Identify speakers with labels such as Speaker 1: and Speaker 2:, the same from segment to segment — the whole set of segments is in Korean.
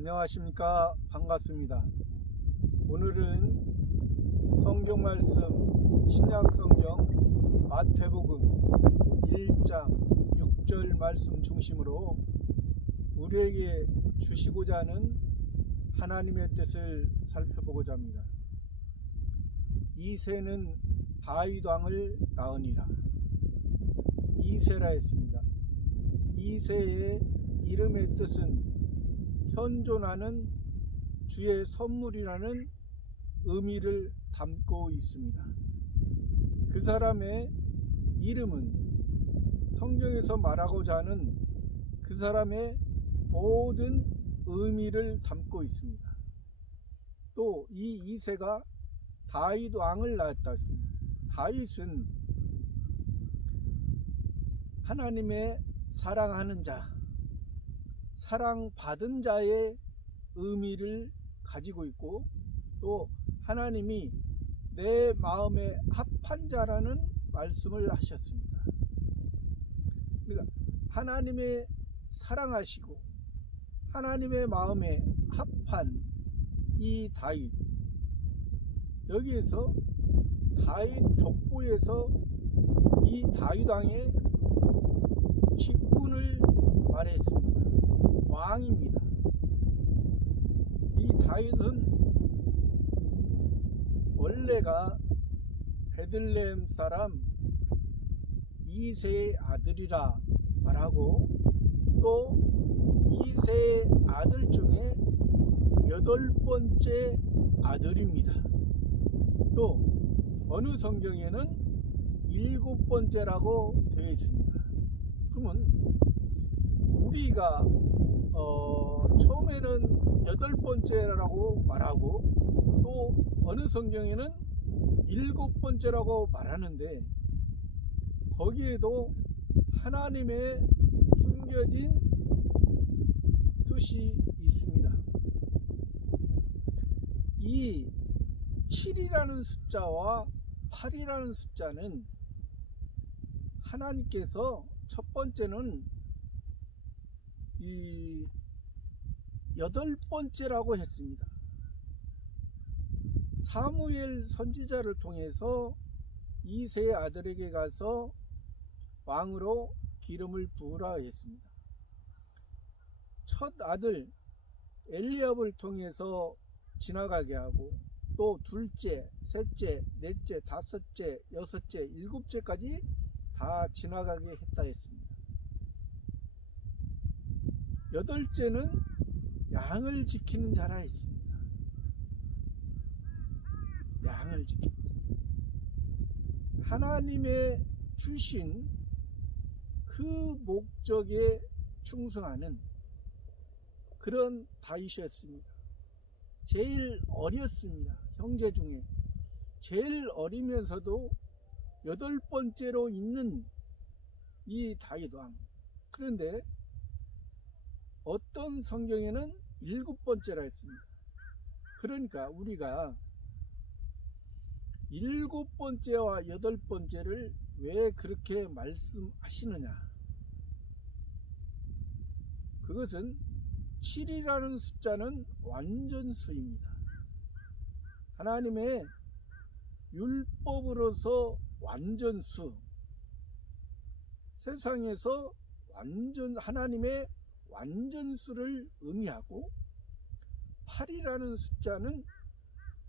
Speaker 1: 안녕하십니까? 반갑습니다. 오늘은 성경 말씀 신약 성경 마태복음 1장 6절 말씀 중심으로 우리에게 주시고자 하는 하나님의 뜻을 살펴보고자 합니다. 이세는 다윗 왕을 낳으니라. 이세라 했습니다. 이세의 이름의 뜻은 현존하는 주의 선물이라는 의미를 담고 있습니다. 그 사람의 이름은 성경에서 말하고자 하는 그 사람의 모든 의미를 담고 있습니다. 또 이 이세가 다윗 왕을 낳았다. 다윗은 하나님의 사랑하는 자, 사랑받은 자의 의미를 가지고 있고 또 하나님이 내 마음에 합한 자라는 말씀을 하셨습니다. 그러니까 하나님의 사랑하시고 하나님의 마음에 합한 이 다윗 여기에서 다윗 족보에서 이 다윗 왕의 직분을 말했습니다. 왕입니다. 이 다윗은 원래가 베들레헴 사람 이세의 아들이라 말하고 또 이세의 아들 중에 여덟 번째 아들입니다. 또 어느 성경에는 일곱 번째라고 되어 있습니다. 그러면 우리가 어, 처음에는 여덟 번째라고 말하고 또 어느 성경에는 일곱 번째라고 말하는데 거기에도 하나님의 숨겨진 뜻이 있습니다. 이 7이라는 숫자와 8이라는 숫자는 하나님께서 첫 번째는 이 여덟 번째라고 했습니다. 사무엘 선지자를 통해서 이세의 아들에게 가서 왕으로 기름을 부으라 했습니다. 첫 아들 엘리압을 통해서 지나가게 하고 또 둘째, 셋째, 넷째, 다섯째, 여섯째, 일곱째까지 다 지나가게 했다 했습니다. 여덟째는 양을 지키는 자라 했습니다. 양을 지키는 자. 하나님의 주신 그 목적에 충성하는 그런 다윗이었습니다. 제일 어렸습니다. 형제 중에 제일 어리면서도 여덟 번째로 있는 이 다윗 왕. 그런데 어떤 성경에는 일곱 번째라 했습니다. 그러니까 우리가 일곱 번째와 여덟 번째를 왜 그렇게 말씀하시느냐? 그것은 7이라는 숫자는 완전수입니다. 하나님의 율법으로서 완전수. 세상에서 완전 하나님의 완전수를 의미하고 8이라는 숫자는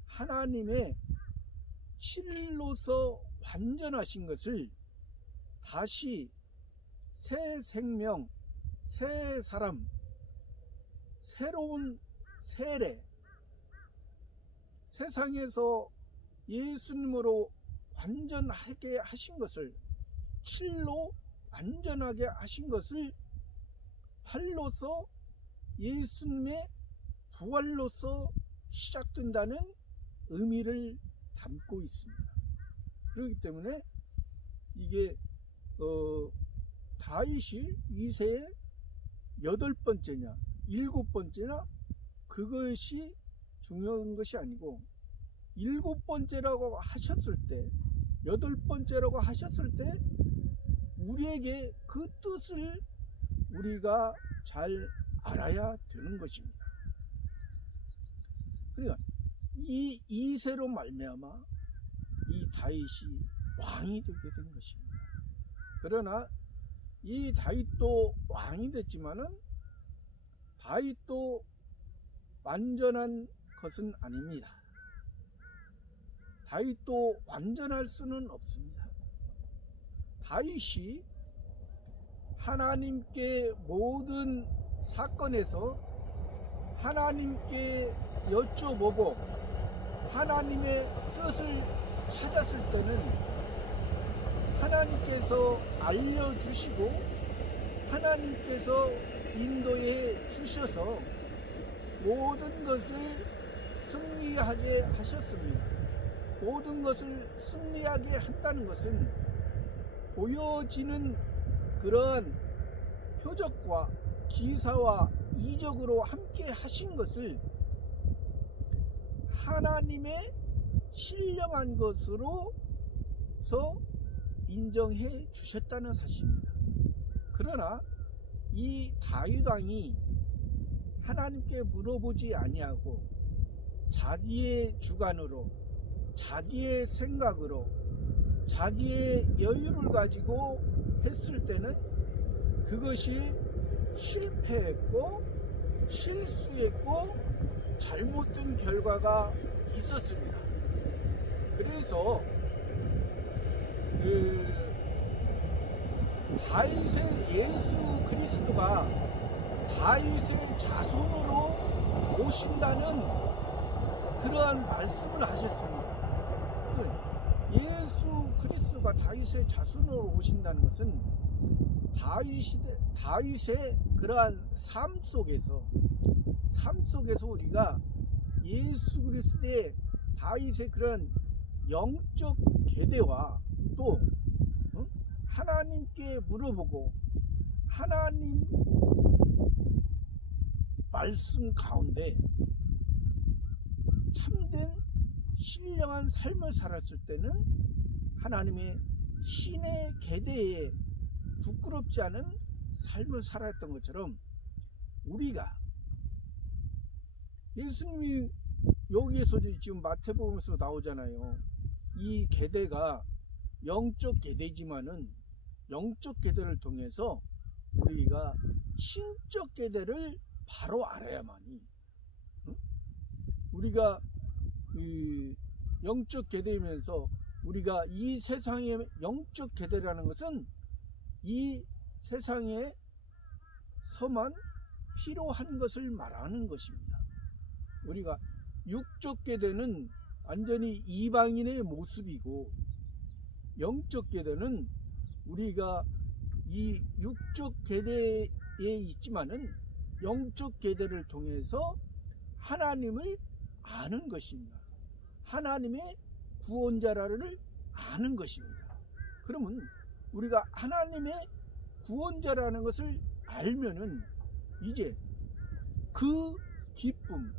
Speaker 1: 하나님의 7로서 완전하신 것을 다시 새 생명, 새 사람, 새로운 세례, 세상에서 예수님으로 완전하게 하신 것을 7로 완전하게 하신 것을 팔로서 예수님의 부활로서 시작된다는 의미를 담고 있습니다. 그렇기 때문에 이게 어, 다윗이 이세의 여덟 번째냐 일곱 번째냐 그것이 중요한 것이 아니고 일곱 번째라고 하셨을 때 여덟 번째라고 하셨을 때 우리에게 그 뜻을 우리가 잘 알아야 되는 것입니다. 그러니까 이 이세로 말미암아 이 다윗이 왕이 되게 된 것입니다. 그러나 이 다윗도 왕이 됐지만은 다윗도 완전한 것은 아닙니다. 다윗도 완전할 수는 없습니다. 다윗이 하나님께 모든 사건에서 하나님께 여쭤보고 하나님의 뜻을 찾았을 때는 하나님께서 알려주시고 하나님께서 인도해 주셔서 모든 것을 승리하게 하셨습니다. 모든 것을 승리하게 한다는 것은 보여지는 그러한 표적과 기사와 이적으로 함께 하신 것을 하나님의 신령한 것으로서 인정해 주셨다는 사실입니다. 그러나 이 다윗 왕이 하나님께 물어보지 아니하고 자기의 주관으로 자기의 생각으로 자기의 여유를 가지고 했을 때는 그것이 실패했고 실수했고 잘못된 결과가 있었습니다. 그래서 그 다윗의 예수 그리스도가 다윗의 자손으로 오신다는 그러한 말씀을 하셨습니다. 예수 그리스도가 다윗의 자손으로 오신다는 것은 다윗이, 다윗의 그러한 삶 속에서 삶 속에서 우리가 예수 그리스도의 다윗의 그런 영적 계대와 또 어? 하나님께 물어보고 하나님 말씀 가운데 참된 신령한 삶을 살았을 때는 하나님의 신의 계대에 부끄럽지 않은 삶을 살았던 것처럼 우리가 예수님이 여기에서 지금 마태복음에서 나오잖아요. 이 계대가 영적 계대지만은 영적 계대를 통해서 우리가 신적 계대를 바로 알아야만이 응? 우리가 이 영적 계대이면서 우리가 이 세상의 영적 계대라는 것은 이 세상에 서만 필요한 것을 말하는 것입니다. 우리가 육적 계대는 완전히 이방인의 모습이고 영적 계대는 우리가 이 육적 계대에 있지만은 영적 계대를 통해서 하나님을 아는 것입니다. 하나님의 구원자라를 아는 것입니다. 그러면 우리가 하나님의 구원자라는 것을 알면은 이제 그 기쁨,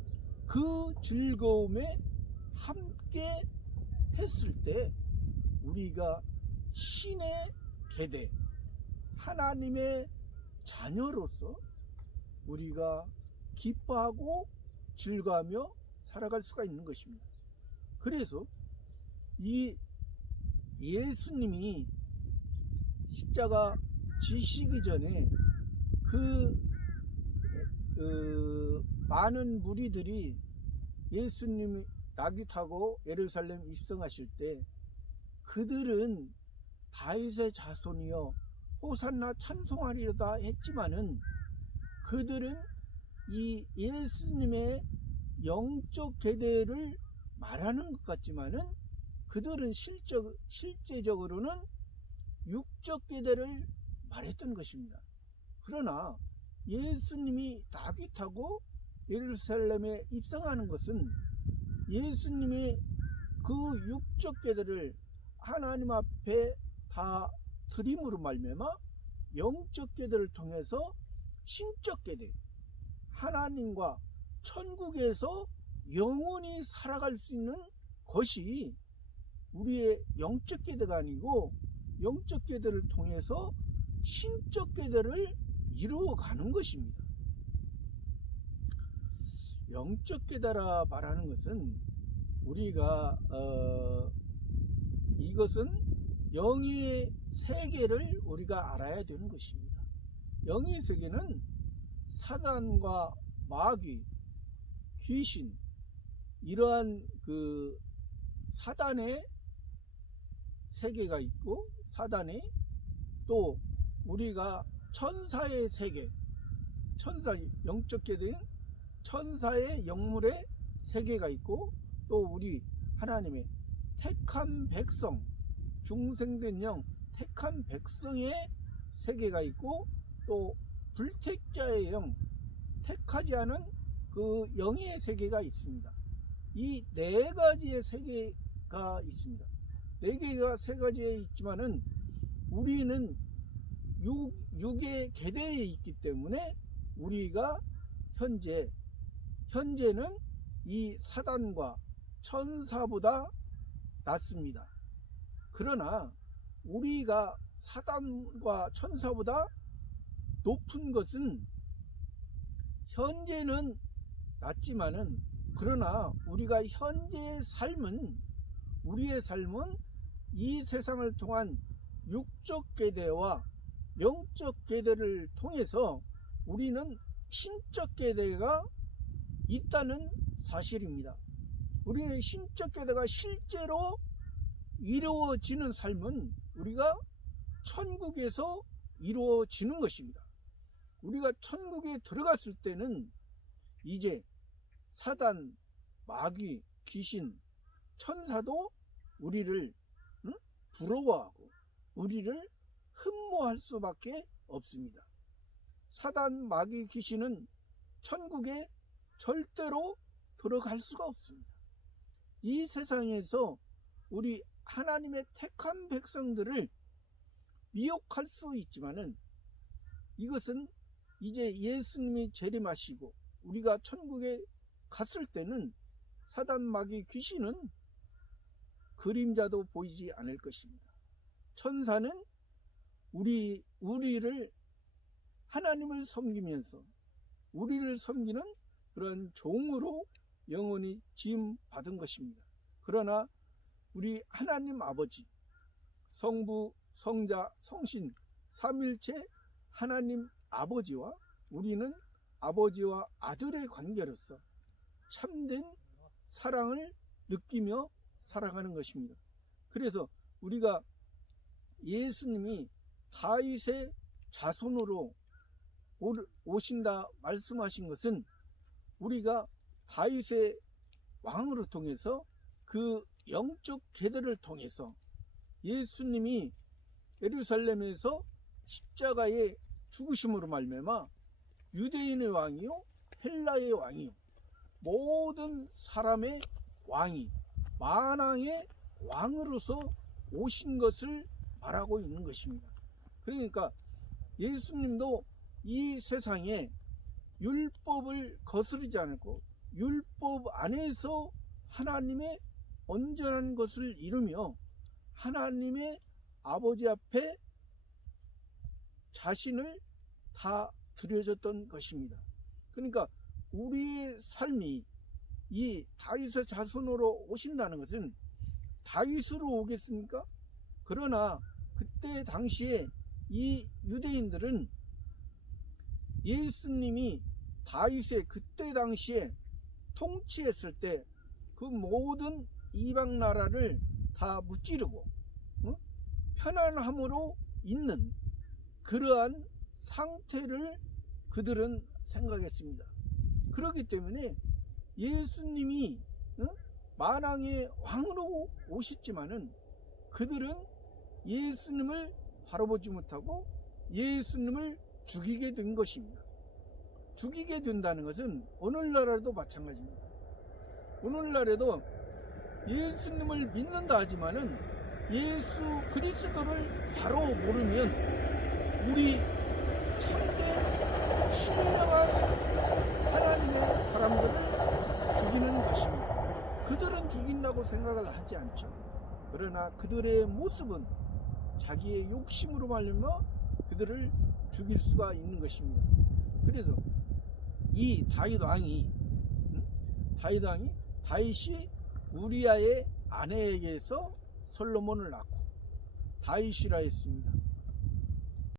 Speaker 1: 그 즐거움에 함께 했을 때 우리가 신의 계대, 하나님의 자녀로서 우리가 기뻐하고 즐거하며 살아갈 수가 있는 것입니다. 그래서 이 예수님이 십자가 지시기 전에 그 어, 많은 무리들이 예수님이 낙이 타고 예루살렘 입성하실 때 그들은 다윗의 자손이여 호산나 찬송하리로다 했지만은 그들은 이 예수님의 영적 계대를 말하는 것 같지만은 그들은 실적, 실제적으로는 육적 계대를 말했던 것입니다. 그러나 예수님이 타고 예루살렘에 입성하는 것은 예수님이 그 육적 계대를 하나님 앞에 다 드림으로 말미암아 영적 계대를 통해서 신적 계대 하나님과 천국에서 영원히 살아갈 수 있는 것이 우리의 영적 계대가 아니고 영적 계대를 통해서 신적 계대를 이루어가는 것입니다. 영적 깨달아 말하는 것은 우리가 어, 이것은 영의 세계를 우리가 알아야 되는 것입니다. 영의 세계는 사단과 마귀, 귀신 이러한 그 사단의 세계가 있고 사단이 또 우리가 천사의 세계, 천사 영적 계된 천사의 영물의 세계가 있고 또 우리 하나님의 택한 백성, 중생된 영, 택한 백성의 세계가 있고 또 불택자의 영, 택하지 않은 그 영의 세계가 있습니다. 이 네 가지의 세계가 있습니다. 네 개가 세 가지에 있지만은 우리는 육, 육의 계대에 있기 때문에 우리가 현재 현재는 이 사단과 천사보다 낫습니다. 그러나 우리가 사단과 천사보다 높은 것은 현재는 낫지만은 그러나 우리가 현재의 삶은 우리의 삶은 이 세상을 통한 육적 계대와 영적 계대를 통해서 우리는 신적 계대가 있다는 사실입니다. 우리는 신적 계대가 실제로 이루어지는 삶은 우리가 천국에서 이루어지는 것입니다. 우리가 천국에 들어갔을 때는 이제 사단, 마귀, 귀신, 천사도 우리를 응? 부러워하고 우리를 흠모할 수밖에 없습니다. 사단, 마귀, 귀신은 천국에 절대로 들어갈 수가 없습니다. 이 세상에서 우리 하나님의 택한 백성들을 미혹할 수 있지만은 이것은 이제 예수님이 재림하시고 우리가 천국에 갔을 때는 사단 마귀 귀신은 그림자도 보이지 않을 것입니다. 천사는 우리 우리를 하나님을 섬기면서 우리를 섬기는 그런 종으로 영원히 지음 받은 것입니다. 그러나 우리 하나님 아버지 성부 성자 성신 삼일체 하나님 아버지와 우리는 아버지와 아들의 관계로서 참된 사랑을 느끼며 살아가는 것입니다. 그래서 우리가 예수님이 다윗의 자손으로 오신다 말씀하신 것은 우리가 다윗의 왕으로 통해서 그 영적 계대를 통해서 예수님이 예루살렘에서 십자가의 죽으심으로 말미암아 유대인의 왕이요 헬라의 왕이요 모든 사람의 왕이 만왕의 왕으로서 오신 것을 말하고 있는 것입니다. 그러니까 예수님도 이 세상에 율법을 거스르지 않고 율법 안에서 하나님의 온전한 것을 이루며 하나님의 아버지 앞에 자신을 다 드려졌던 것입니다. 그러니까 우리의 삶이 이 다윗의 자손으로 오신다는 것은 다윗으로 오겠습니까? 그러나 그때 당시에 이 유대인들은 예수님이 다윗의 그때 당시에 통치했을 때 그 모든 이방 나라를 다 무찌르고 어? 편안함으로 있는 그러한 상태를 그들은 생각했습니다. 그렇기 때문에 예수님이 어? 만왕의 왕으로 오셨지만은 그들은 예수님을 바라보지 못하고 예수님을 죽이게 된 것입니다. 죽이게 된다는 것은 오늘날에도 마찬가지입니다. 오늘날에도 예수님을 믿는다 하지만은 예수 그리스도를 바로 모르면 우리 참된 신령한 하나님의 사람들을 죽이는 것입니다. 그들은 생각을 하지 않죠. 그러나 그들의 모습은 자기의 욕심으로 말미암아 그들을 죽일 수가 있는 것입니다. 그래서 이 다윗 왕이 다윗 왕이 다윗이 우리아의 아내에게서 솔로몬을 낳고 다윗이라 했습니다.